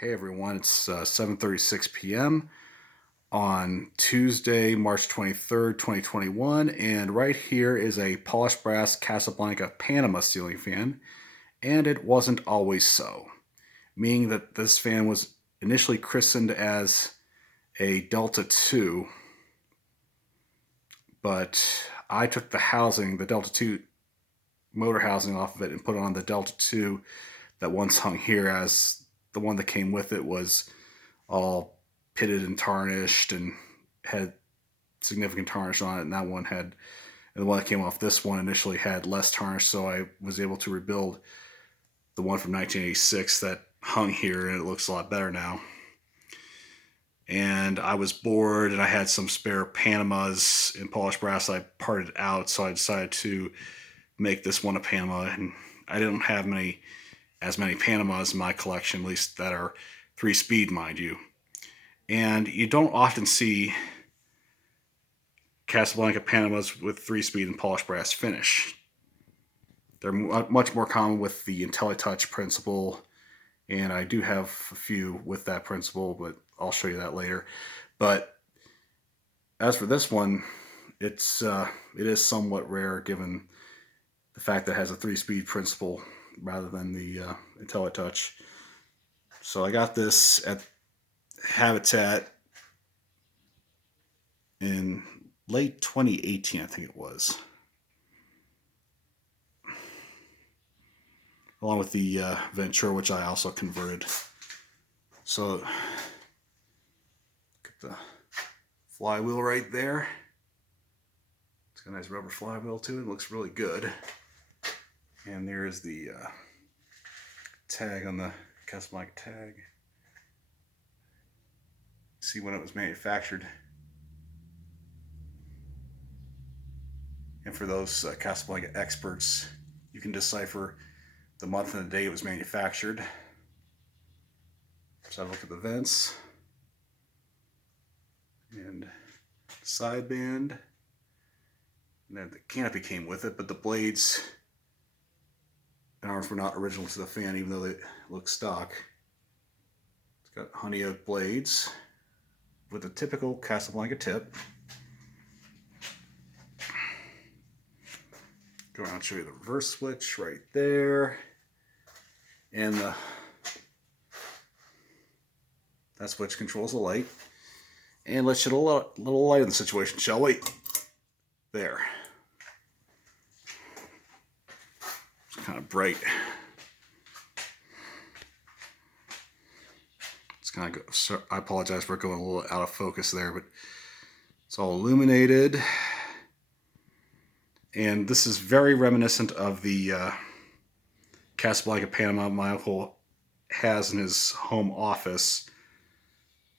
Hey everyone, it's 7:36 p.m. on Tuesday, March 23rd, 2021, and right here is a polished brass Casablanca Panama ceiling fan, and it wasn't always so, meaning that this fan was initially christened as a Delta 2, but I took the Delta 2 motor housing off of it and put it on the Delta 2 that once hung here, as the one that came with it was all pitted and tarnished and had significant tarnish on it, and the one that came off this one initially had less tarnish, so I was able to rebuild the one from 1986 that hung here, and it looks a lot better now. And I was bored, and I had some spare Panamas in polished brass I parted out, so I decided to make this one a Panama, and I didn't have as many Panamas in my collection, at least that are 3-speed, mind you. And you don't often see Casablanca Panamas with 3-speed and polished brass finish. They're much more common with the IntelliTouch principle, and I do have a few with that principle, but I'll show you that later. But as for this one, it is somewhat rare given the fact that it has a 3-speed principle rather than the IntelliTouch. So I got this at Habitat in late 2018, I think it was, along with the Ventura, which I also converted. So, look at the flywheel right there. It's got a nice rubber flywheel too. It looks really good. And there's the tag on the Casablanca tag. See when it was manufactured. And for those Casablanca experts, you can decipher the month and the day it was manufactured. So I look at the vents and sideband, and then the canopy came with it, but the blades and arms were not original to the fan, even though they look stock. It's got honey oak blades with a typical Casablanca tip. Go around and show you the reverse switch right there. And that switch controls the light. And let's shed a little light in the situation, shall we? There. It's kind of bright. It's kind of so I apologize for going a little out of focus there, but it's all illuminated. And this is very reminiscent of the Casablanca Panama my uncle has in his home office.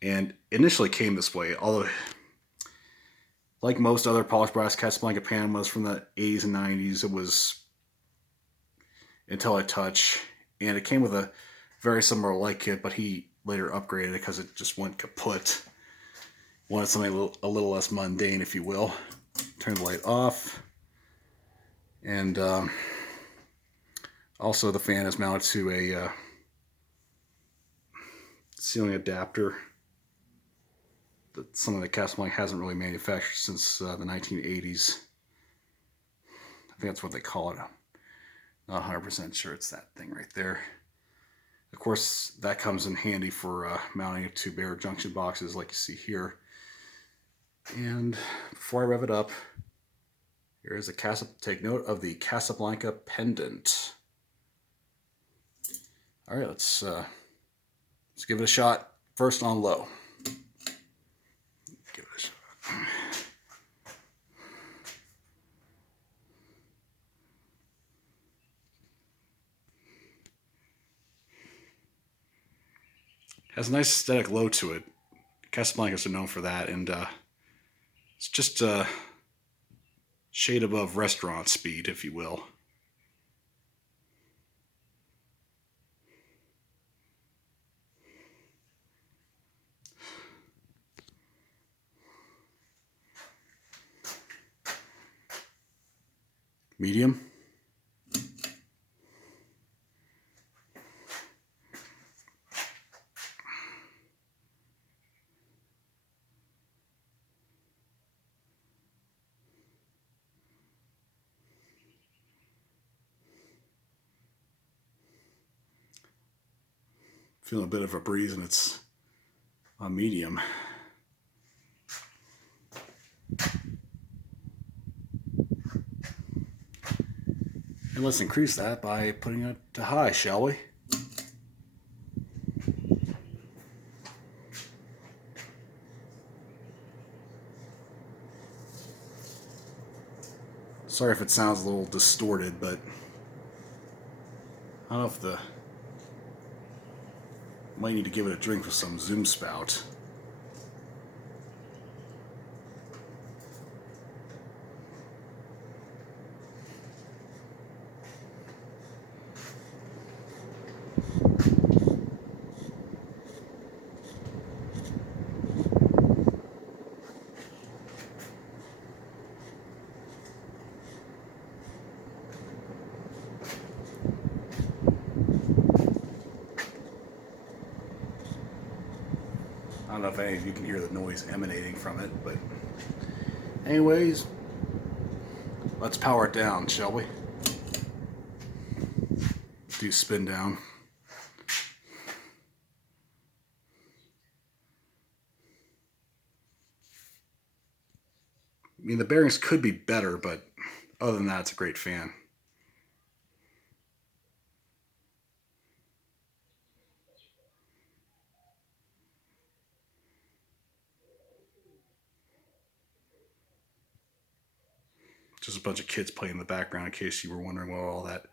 And initially came this way, although like most other polished brass Casablanca Panamas from the 80s and 90s, it was IntelliTouch, and it came with a very similar light kit, but he later upgraded it because it just went kaput. Wanted something a little less mundane, if you will. Turn the light off. And also the fan is mounted to a ceiling adapter that something that Casablanca hasn't really manufactured since the 1980s. I think that's what they call it. Not 100% sure it's that thing right there. Of course, that comes in handy for mounting it to bare junction boxes like you see here. And before I rev it up, here is take note of the Casablanca pendant. All right, let's give it a shot. First on low. Give it a shot. Has a nice aesthetic low to it. Casablancas are known for that, and it's just a shade above restaurant speed, if you will. Medium. Feeling a bit of a breeze, and it's on medium. And let's increase that by putting it to high, shall we? Sorry if it sounds a little distorted, but I don't know if the... Might need to give it a drink with some Zoom spout. I don't know if any of you can hear the noise emanating from it, but anyways, let's power it down, shall we? Do spin down. I mean, the bearings could be better, but other than that, it's a great fan. Just a bunch of kids playing in the background in case you were wondering what all that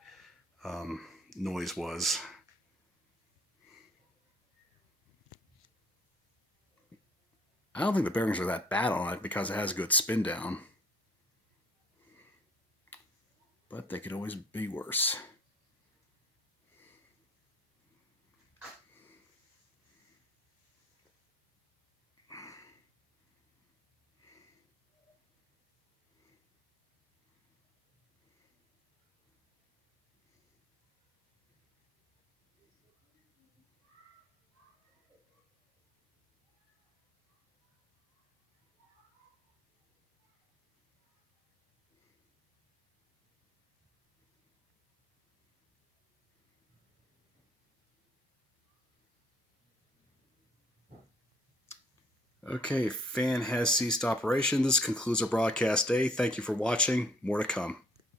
noise was. I don't think the bearings are that bad on it because it has a good spin down. But they could always be worse. Okay, fan has ceased operation. This concludes our broadcast day. Thank you for watching. More to come.